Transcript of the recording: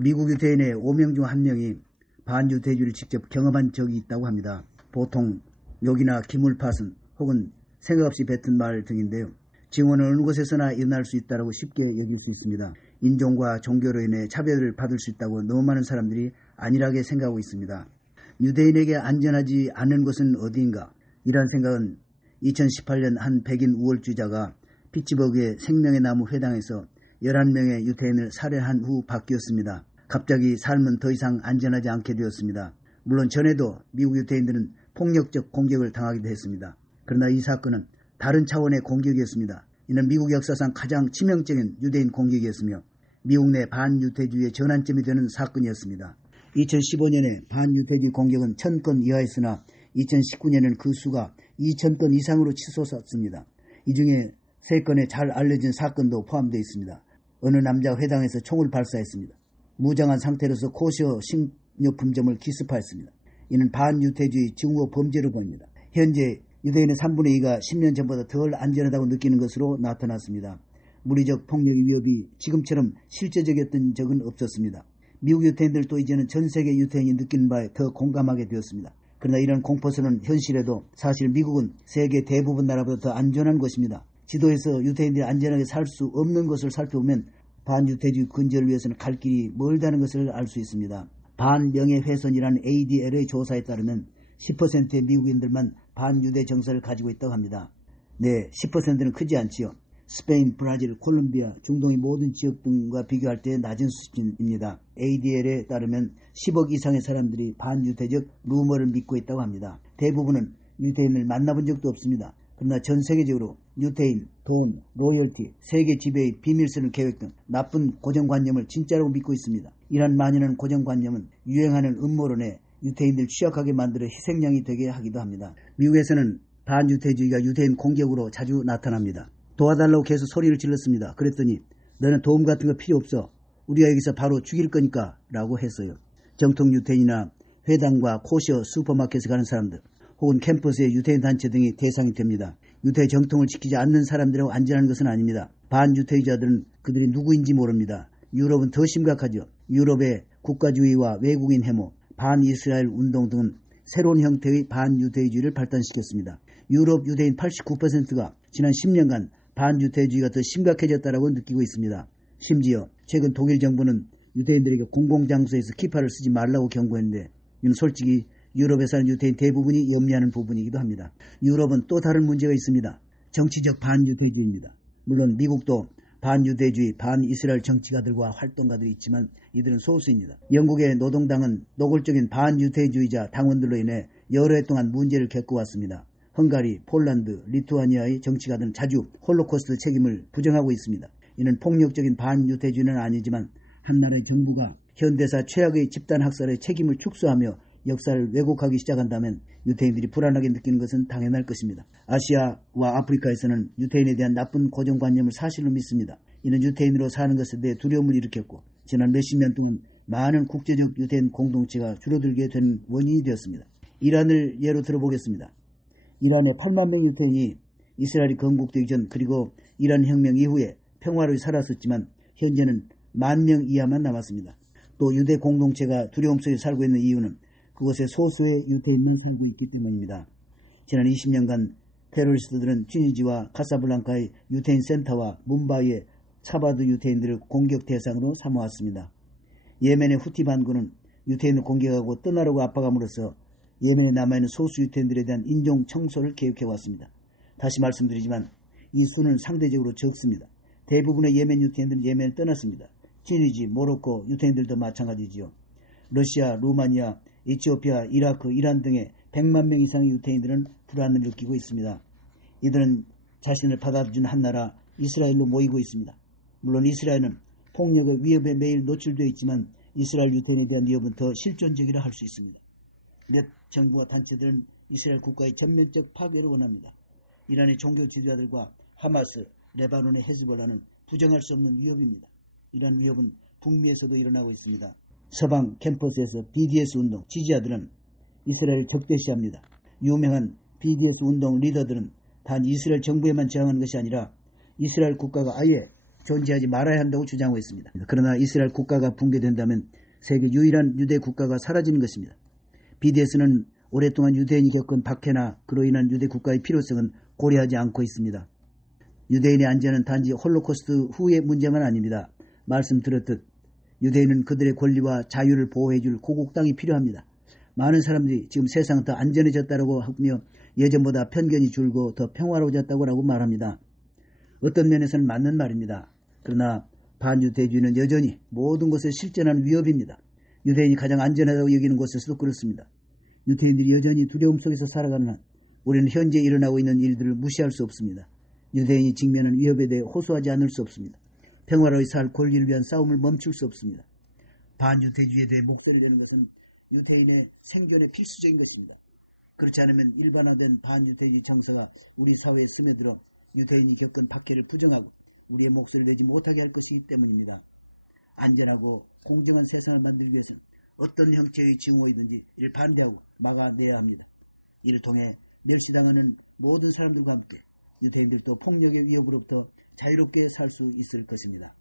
미국 유태인의 5명 중 1명이 반유태주를 직접 경험한 적이 있다고 합니다. 보통 욕이나 기물파손 혹은 생각 없이 뱉은 말 등인데요. 증오는 어느 곳에서나 일어날 수 있다고 쉽게 여길 수 있습니다. 인종과 종교로 인해 차별을 받을 수 있다고 너무 많은 사람들이 안일하게 생각하고 있습니다. 유대인에게 안전하지 않은 곳은 어디인가? 이런 생각은 2018년 한 백인 우월주의자가 피츠버그의 생명의 나무 회당에서 11명의 유태인을 살해한 후 바뀌었습니다. 갑자기 삶은 더 이상 안전하지 않게 되었습니다. 물론 전에도 미국 유태인들은 폭력적 공격을 당하기도 했습니다. 그러나 이 사건은 다른 차원의 공격이었습니다. 이는 미국 역사상 가장 치명적인 유대인 공격이었으며 미국 내 반유태주의 전환점이 되는 사건이었습니다. 2015년에 반유태주의 공격은 1000건 이하였으나 2019년에는 그 수가 2000건 이상으로 치솟았습니다. 이 중에 3건의 잘 알려진 사건도 포함되어 있습니다. 어느 남자가 회당에서 총을 발사했습니다. 무장한 상태로서 코시어 식료품점을 기습하였습니다. 이는 반유태주의 증오 범죄로 보입니다. 현재 유대인의 3분의 2가 10년 전보다 덜 안전하다고 느끼는 것으로 나타났습니다. 물리적 폭력의 위협이 지금처럼 실제적이었던 적은 없었습니다. 미국 유태인들도 이제는 전 세계 유태인이 느끼는 바에 더 공감하게 되었습니다. 그러나 이런 공포서는 현실에도 사실 미국은 세계 대부분 나라보다 더 안전한 것입니다. 지도에서 유태인들이 안전하게 살 수 없는 것을 살펴보면 반유태주의 근절을 위해서는 갈 길이 멀다는 것을 알 수 있습니다. 반명예훼손이라는 ADL의 조사에 따르면 10%의 미국인들만 반유대 정서를 가지고 있다고 합니다. 네, 10%는 크지 않지요. 스페인, 브라질, 콜롬비아, 중동의 모든 지역 등과 비교할 때 낮은 수준입니다. ADL에 따르면 10억 이상의 사람들이 반유태적 루머를 믿고 있다고 합니다. 대부분은 유태인을 만나본 적도 없습니다. 그러나 전 세계적으로 유태인, 돈, 로열티, 세계 지배의 비밀스러운 계획 등 나쁜 고정관념을 진짜로 믿고 있습니다. 이런 만연한 고정관념은 유행하는 음모론에 유태인들 취약하게 만들어 희생양이 되게 하기도 합니다. 미국에서는 반유태주의가 유태인 공격으로 자주 나타납니다. 도와달라고 계속 소리를 질렀습니다. 그랬더니 너는 도움 같은 거 필요 없어. 우리가 여기서 바로 죽일 거니까 라고 했어요. 정통 유태인이나 회당과 코시어 슈퍼마켓에 가는 사람들 혹은 캠퍼스의 유태인 단체 등이 대상이 됩니다. 유태 정통을 지키지 않는 사람들하고 안전한 것은 아닙니다. 반유태주자들은 그들이 누구인지 모릅니다. 유럽은 더 심각하죠. 유럽의 국가주의와 외국인 해모, 반이스라엘 운동 등은 새로운 형태의 반유태주의를 발단시켰습니다. 유럽 유대인 89%가 지난 10년간 반유태주의가 더 심각해졌다고 느끼고 있습니다. 심지어 최근 독일 정부는 유대인들에게 공공장소에서 키파를 쓰지 말라고 경고했는데 이는 솔직히 유럽에 사는 유태인 대부분이 염려하는 부분이기도 합니다. 유럽은 또 다른 문제가 있습니다. 정치적 반유대주의입니다. 물론 미국도 반유대주의, 반이스라엘 정치가들과 활동가들이 있지만 이들은 소수입니다. 영국의 노동당은 노골적인 반유대주의자 당원들로 인해 여러 해 동안 문제를 겪어왔습니다. 헝가리, 폴란드, 리투아니아의 정치가들은 자주 홀로코스트 책임을 부정하고 있습니다. 이는 폭력적인 반유대주의는 아니지만 한 나라의 정부가 현대사 최악의 집단 학살의 책임을 축소하며 역사를 왜곡하기 시작한다면 유태인들이 불안하게 느끼는 것은 당연할 것입니다. 아시아와 아프리카에서는 유태인에 대한 나쁜 고정관념을 사실로 믿습니다. 이는 유태인으로 사는 것에 대해 두려움을 일으켰고 지난 몇십 년 동안 많은 국제적 유태인 공동체가 줄어들게 된 원인이 되었습니다. 이란을 예로 들어보겠습니다. 이란의 8만 명 유태인이 이스라엘이 건국되기 전 그리고 이란 혁명 이후에 평화로이 살았었지만 현재는 만 명 이하만 남았습니다. 또 유대 공동체가 두려움 속에 살고 있는 이유는 그곳에 소수의 유태인만 살고 있기 때문입니다. 지난 20년간 테러리스트들은 튜니지와 카사블랑카의 유태인 센터와 문바이의 차바드 유태인들을 공격 대상으로 삼아왔습니다. 예멘의 후티 반군은 유태인을 공격하고 떠나라고 압박함으로써 예멘에 남아있는 소수 유태인들에 대한 인종 청소를 계획해왔습니다. 다시 말씀드리지만 이 수는 상대적으로 적습니다. 대부분의 예멘 유태인들은 예멘을 떠났습니다. 튜니지, 모로코 유태인들도 마찬가지지요. 러시아, 루마니아, 에티오피아, 이라크, 이란 등의 100만 명 이상의 유태인들은 불안을 느끼고 있습니다. 이들은 자신을 받아준 한 나라 이스라엘로 모이고 있습니다. 물론 이스라엘은 폭력의 위협에 매일 노출되어 있지만 이스라엘 유태인에 대한 위협은 더 실존적이라 할 수 있습니다. 몇 정부와 단체들은 이스라엘 국가의 전면적 파괴를 원합니다. 이란의 종교 지도자들과 하마스, 레바논의 헤즈볼라는 부정할 수 없는 위협입니다. 이러한 위협은 북미에서도 일어나고 있습니다. 서방 캠퍼스에서 BDS 운동 지지자들은 이스라엘을 적대시합니다. 유명한 BDS 운동 리더들은 단 이스라엘 정부에만 저항하는 것이 아니라 이스라엘 국가가 아예 존재하지 말아야 한다고 주장하고 있습니다. 그러나 이스라엘 국가가 붕괴된다면 세계 유일한 유대 국가가 사라지는 것입니다. BDS는 오랫동안 유대인이 겪은 박해나 그로 인한 유대 국가의 필요성은 고려하지 않고 있습니다. 유대인의 안전은 단지 홀로코스트 후의 문제만 아닙니다. 말씀 드렸듯 유대인은 그들의 권리와 자유를 보호해줄 고국 땅이 필요합니다. 많은 사람들이 지금 세상은 더 안전해졌다고 하며 예전보다 편견이 줄고 더 평화로워졌다고 말합니다. 어떤 면에서는 맞는 말입니다. 그러나 반유대주의는 여전히 모든 것을 실전하는 위협입니다. 유대인이 가장 안전하다고 여기는 곳에서도 그렇습니다. 유대인들이 여전히 두려움 속에서 살아가는 한 우리는 현재 일어나고 있는 일들을 무시할 수 없습니다. 유대인이 직면한 위협에 대해 호소하지 않을 수 없습니다. 평화로이 살 권리를 위한 싸움을 멈출 수 없습니다. 반유대주의에 대해 목소리를 내는 것은 유대인의 생존에 필수적인 것입니다. 그렇지 않으면 일반화된 반유대주의 정서가 우리 사회에 스며들어 유대인이 겪은 박해를 부정하고 우리의 목소리를 내지 못하게 할 것이기 때문입니다. 안전하고 공정한 세상을 만들기 위해서는 어떤 형태의 증오이든지 이를 반대하고 막아내야 합니다. 이를 통해 멸시당하는 모든 사람들과 함께 유대인들도 폭력의 위협으로부터 자유롭게 살 수 있을 것입니다.